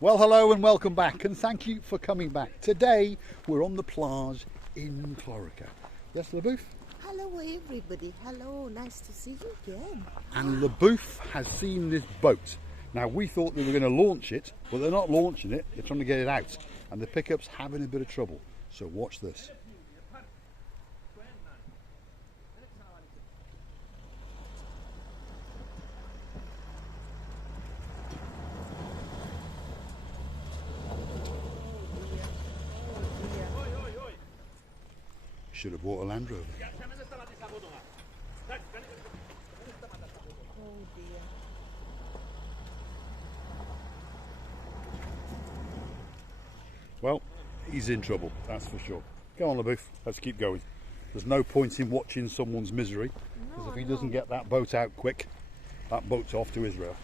Well, hello and welcome back, and thank you for coming back. Today we're on the plage in Chloraka. Yes, LaBouffe? Hello everybody, hello, nice to see you again. And LaBouffe has seen this boat. Now we thought they were going to launch it, but they're not launching it, they're trying to get it out. And the pickup's having a bit of trouble. So watch this. Should have bought a Land Rover. Oh dear. Well, he's in trouble, that's for sure. Go on, LaBouffe, let's keep going. There's no point in watching someone's misery, because if he doesn't get that boat out quick, that boat's off to Israel.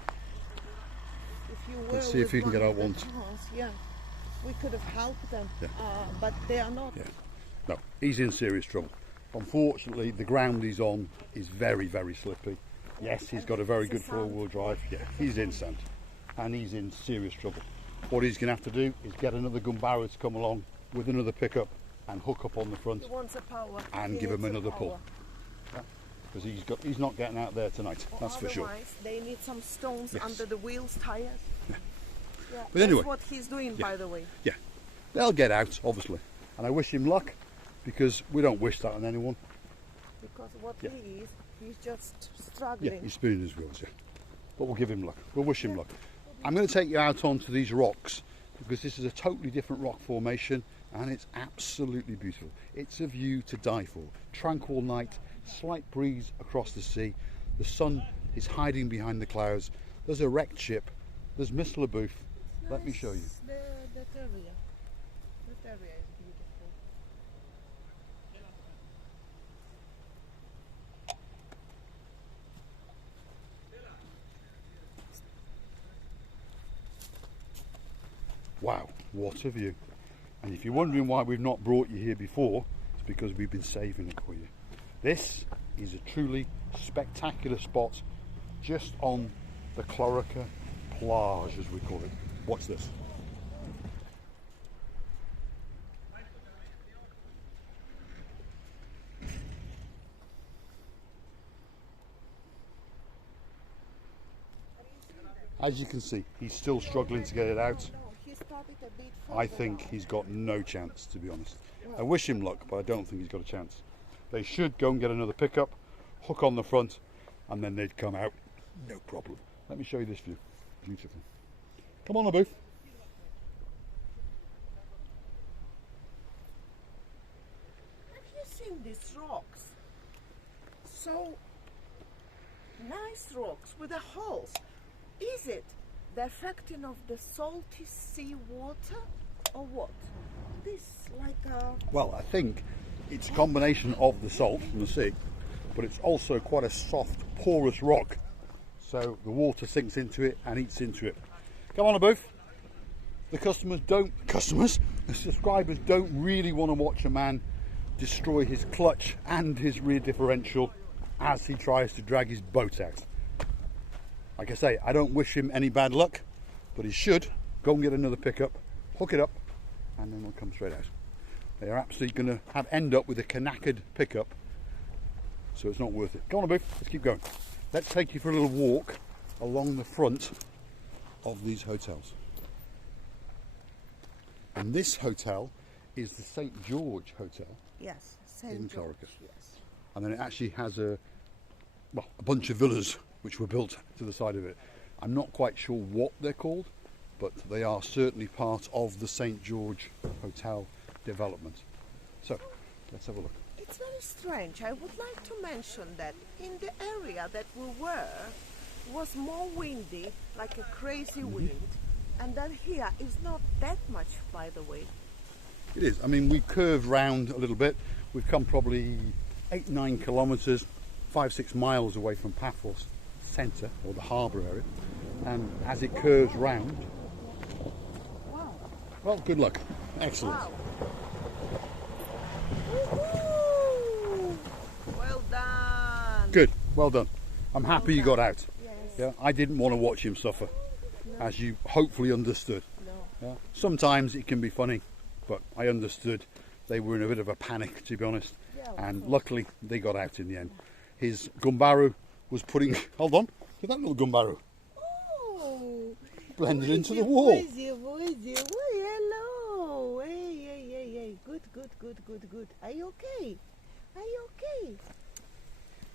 If you were Let's see if you can get out once. Yeah, we could have helped them, Yeah. but they are not. Yeah. No, he's in serious trouble. Unfortunately, the ground he's on is very, very slippy. Yes, he's got a very good four-wheel drive. Yeah, he's in sand, and he's in serious trouble. What he's going to have to do is get another gun barrow to come along with another pickup and hook up on the front He wants a power. and give him another pull. Because he's not getting out there tonight, that's for sure. Otherwise, they need some stones Yes. under the wheels, tires. Yeah. Yeah, But anyway. that's what he's doing, by the way. Yeah, they'll get out, obviously. And I wish him luck, because we don't wish that on anyone. Because what Yeah. he is, he's just Yeah, struggling. he's spinning his wheels, yeah. But we'll give him luck. We'll wish him luck. I'm going to take you out onto these rocks, because this is a totally different rock formation, and it's absolutely beautiful. It's a view to die for. Tranquil night, slight breeze across the sea. The sun is hiding behind the clouds. There's a wrecked ship. There's Miss LaBouffe. Let me show you. That area. That area is beautiful. Wow, what a view. And if you're wondering why we've not brought you here before, it's because we've been saving it for you. This is a truly spectacular spot just on the Chloraka plage, as we call it. Watch this. As you can see, he's still struggling to get it out. No, he started a bit I further think down. he's got no chance, to be honest. I wish him luck, but I don't think he's got a chance. They should go and get another pickup, hook on the front, and then they'd come out. No problem. Let me show you this view. Beautiful. Come on, LaBouffe. Have you seen these rocks? So nice rocks with the holes. Is it the affecting of the salty sea water or what? This like a Well, I think it's a combination of the salt from the sea, but it's also quite a soft, porous rock. So the water sinks into it and eats into it. Come on, LaBouffe. The subscribers don't really want to watch a man destroy his clutch and his rear differential as he tries to drag his boat out. Like I say, I don't wish him any bad luck, but he should go and get another pickup, hook it up, and then we'll come straight out. They are absolutely going to end up with a knackered pickup, so it's not worth it. Go on, LaBouffe, let's keep going. Let's take you for a little walk along the front of these hotels. And this hotel is the St.George Hotel yes, in St. Chloraka. Yes. And then it actually has a bunch of villas which were built to the side of it. I'm not quite sure what they're called, but they are certainly part of the St. George Hotel development. So let's have a look. It's very strange. I would like to mention that in the area that we were was more windy, like a crazy wind, and then here is not that much, by the way. It is. I mean, we curved round a little bit. We've come probably 8-9 kilometres, 5-6 miles away from Paphos centre, or the harbour area. And as it curves round, Wow. well, good luck. Excellent. Wow. Woohoo! Well done. Good. Well done. I'm happy you got out. Yes. Yeah, I didn't want to watch him suffer, as you hopefully understood. No. Yeah. Sometimes it can be funny, but I understood they were in a bit of a panic, to be honest. Yeah, And course. luckily they got out in the end. His gumbaru was putting, hold on, look at that little gumbaru. Oh, Blended into the Boise, wall. Boise, Boise. Oh, hello. Hey. Good. Are you okay?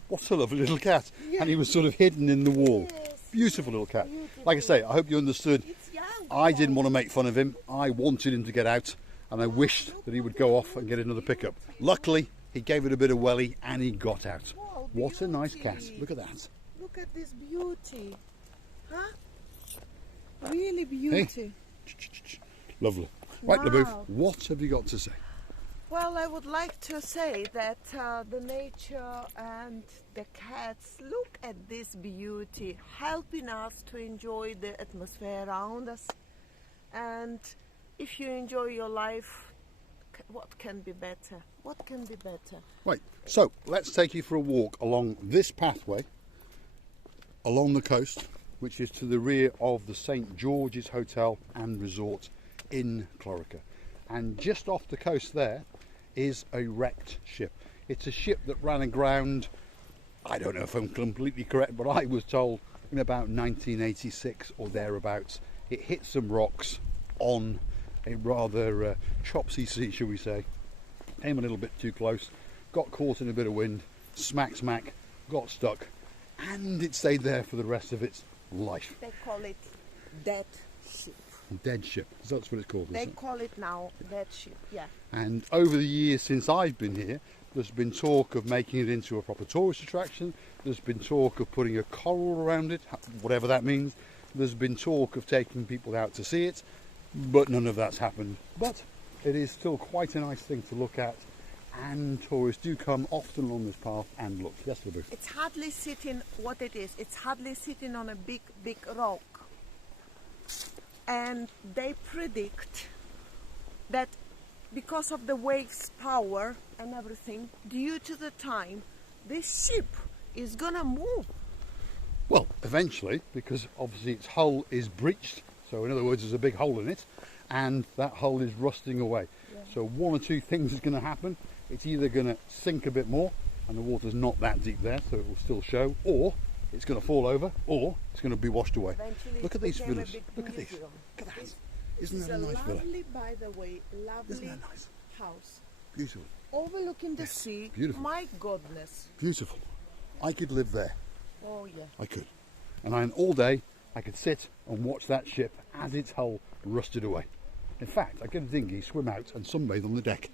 What a lovely little cat. Yeah. And he was sort of hidden in the wall. Yes, Beautiful little cat. beautiful. Like I say, I hope you understood. It's young. I didn't want to make fun of him. I wanted him to get out, and I wished that he would go off and get another pickup. Luckily, he gave it a bit of welly and he got out. Wow, What a nice cat. beauty. Look at that. Look at this beauty. Huh? Really beauty. Lovely. Right, Wow. LeBouf, what have you got to say? Well, I would like to say that the nature and the cats, look at this beauty, helping us to enjoy the atmosphere around us. And if you enjoy your life, what can be better? What can be better? Right, so let's take you for a walk along this pathway, along the coast, which is to the rear of the St. George's Hotel and Resort in Chloraka. And just off the coast there is a wrecked ship. It's a ship that ran aground, I don't know if I'm completely correct, but I was told in about 1986 or thereabouts. It hit some rocks on a rather chopsy sea, shall we say. Came a little bit too close, got caught in a bit of wind, smack, got stuck, and it stayed there for the rest of its life. They call it dead ship. Dead ship, that's what it's called. They Isn't it? call it now dead ship, yeah. And over the years since I've been here, there's been talk of making it into a proper tourist attraction. There's been talk of putting a coral around it, whatever that means. There's been talk of taking people out to see it, but none of that's happened. But it is still quite a nice thing to look at, and tourists do come often along this path and look. Yes, LeBouf. It's hardly sitting, what it is, it's hardly sitting on a big rock. And they predict that because of the waves power and everything, due to the time, this ship is gonna move. Well, eventually, because obviously its hull is breached, so in other words there's a big hole in it, and that hull is rusting away. Yeah. So one or two things is going to happen. It's either going to sink a bit more, and the water's not that deep there, so it will still show, or it's going to fall over, or it's going to be washed away. Eventually Look it at these became a villas. big Look at these. museum. Look at that. This Isn't is that a nice villa? lovely, by the way, lovely Isn't that nice? house. Beautiful. Overlooking the Yes, sea. beautiful. My goodness. Beautiful. I could live there. Oh yeah. I could. And all day I could sit and watch that ship as its hull rusted away. In fact, I'd get a dinghy, swim out and sunbathe on the deck.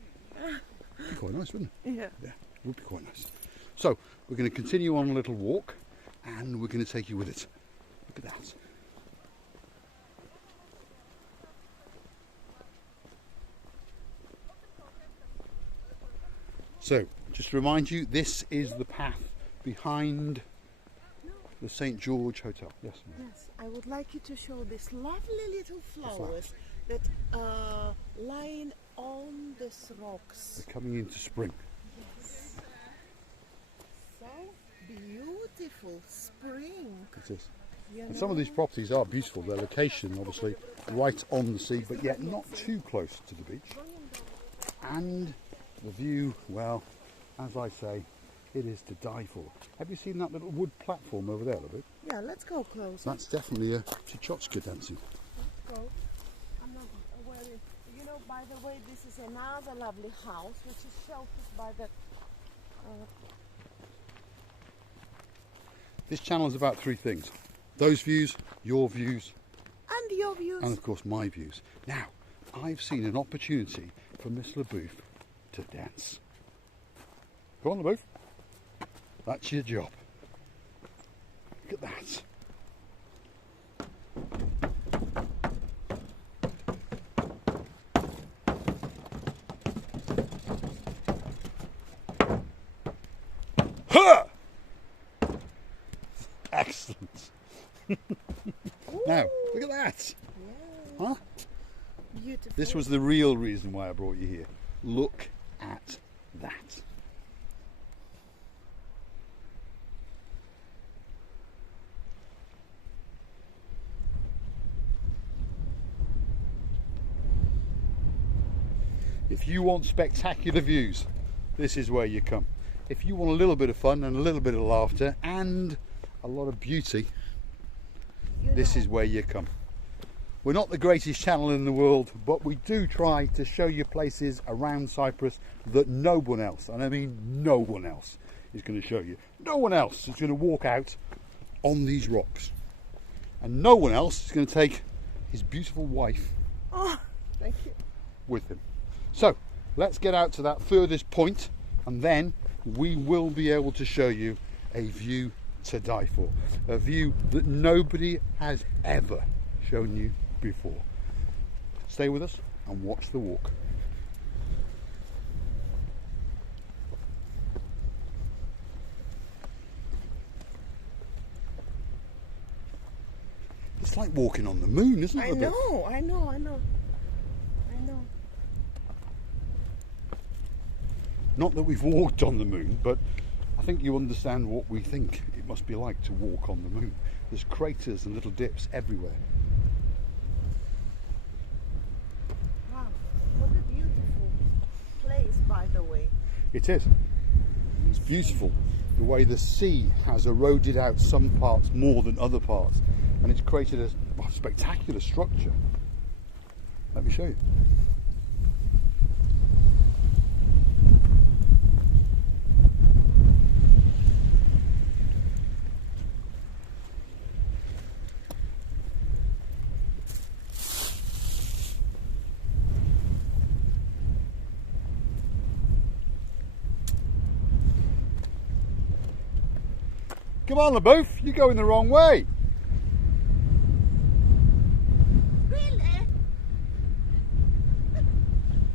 It'd be quite nice, wouldn't it? Yeah. Yeah, it would be quite nice. So, we're going to continue on a little walk and we're going to take you with it. Look at that. So, just to remind you, this is the path behind the St. George Hotel. Yes. Yes, I would like you to show these lovely little flowers flowers. that lying on these rocks. They're coming into spring. Yes. So beautiful spring. It is. You And some of know? these properties are beautiful. Their location, obviously, right on the sea, but yet not too close to the beach. And the view, well, as I say, it is to die for. Have you seen that little wood platform over there, Libby? Yeah, let's go close. That's definitely a Tchotchke dancing. Let's go. I'm not worried. You know, by the way, this is another lovely house which is sheltered by the. This channel is about three things. Those views, your views, And your views. and of course my views. Now, I've seen an opportunity for Miss LeBouf to dance. Go on, LeBouf. That's your job. Look at that. Ha! Excellent. Now, look at that. Yeah. Huh? Beautiful. This was the real reason why I brought you here. Look at that. If you want spectacular views, this is where you come. If you want a little bit of fun and a little bit of laughter and a lot of beauty, this is where you come. We're not the greatest channel in the world, but we do try to show you places around Cyprus that no one else, and I mean no one else, is going to show you. No one else is going to walk out on these rocks. And no one else is going to take his beautiful wife Thank you. with him. So let's get out to that furthest point, and then we will be able to show you a view to die for. A view that nobody has ever shown you before. Stay with us and watch the walk. It's like walking on the moon, isn't it? I know. Not that we've walked on the moon, but I think you understand what we think it must be like to walk on the moon. There's craters and little dips everywhere. Wow, what a beautiful place, by the way. It is. It's beautiful. The way the sea has eroded out some parts more than other parts, and it's created a spectacular structure. Let me show you. Come on, LaBouffe, you're going the wrong way. Really?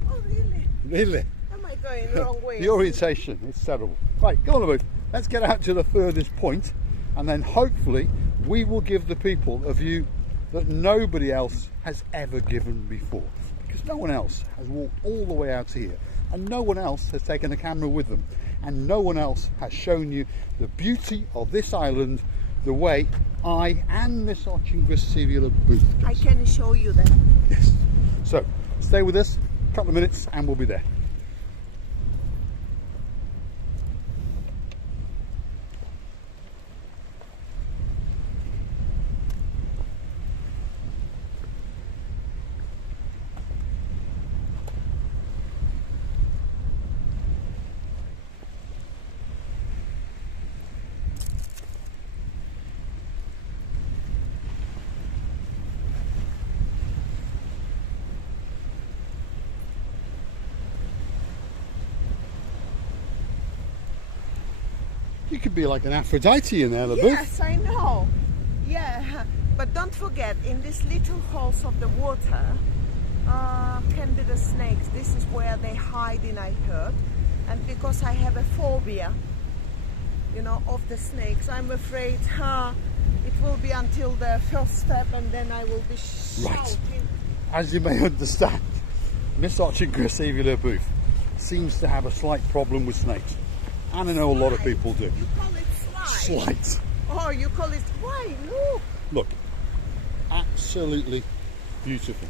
Oh, really? Really? Am I going the wrong way? The orientation, it's terrible. Right, come on, LaBouffe, let's get out to the furthest point, and then hopefully we will give the people a view that nobody else has ever given before. Because no one else has walked all the way out here, and no one else has taken a camera with them, and no one else has shown you the beauty of this island the way I and Miss St.George both does. I can show you that. Yes. So stay with us, a couple of minutes and we'll be there. You could be like an Aphrodite in there, LaBouffe. Yes, I know. Yeah, but don't forget, in these little holes of the water can be the snakes. This is where they hide in, I heard. And because I have a phobia, you know, of the snakes, I'm afraid it will be until the first step and then I will be shouting. Right. As you may understand, Miss St.George LaBouffe seems to have a slight problem with snakes. And I know a lot of people do. You call it slide? Slight. Oh, you call it, why? Look. Look, absolutely beautiful.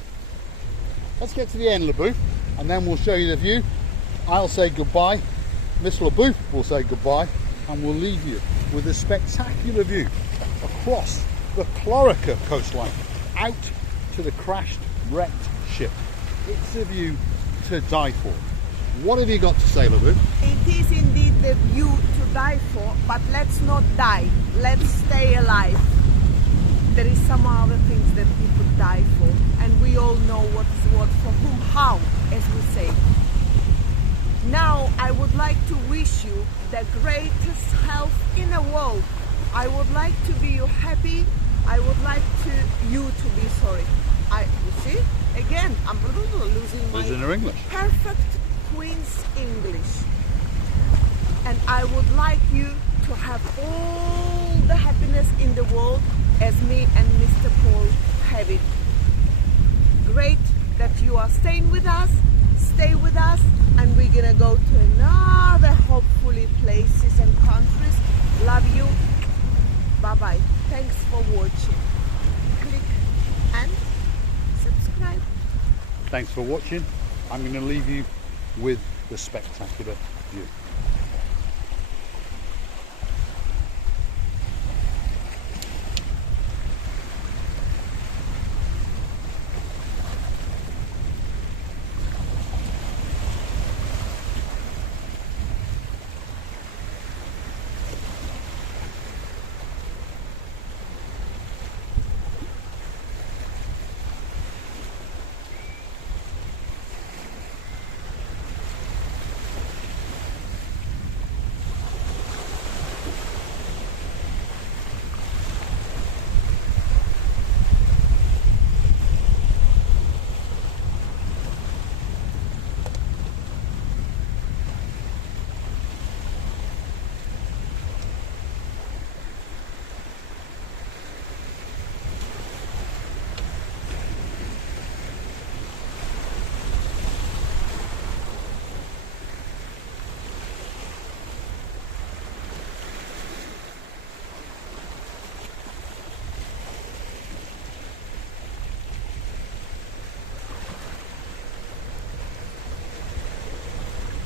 Let's get to the end, LaBouffe, and then we'll show you the view. I'll say goodbye, Miss LaBouffe will say goodbye, and we'll leave you with a spectacular view across the Chloraka coastline, out to the crashed, wrecked ship. It's a view to die for. What have you got to say, LaBouffe? It is indeed the view to die for, but let's not die. Let's stay alive. There is some other things that we could die for, and we all know what is what, for whom, how, as we say. Now, I would like to wish you the greatest health in the world. I would like to be you happy. I would like you to be sorry. You see, again, I'm losing my her English. perfect Queen's English. And I would like you to have all the happiness in the world as me and Mr. Paul have it. Great that you are staying with us. Stay with us, and we're gonna go to another hopefully places and countries. Love you. Bye bye. Thanks for watching. Click and subscribe. Thanks for watching. I'm going to leave you with the spectacular view.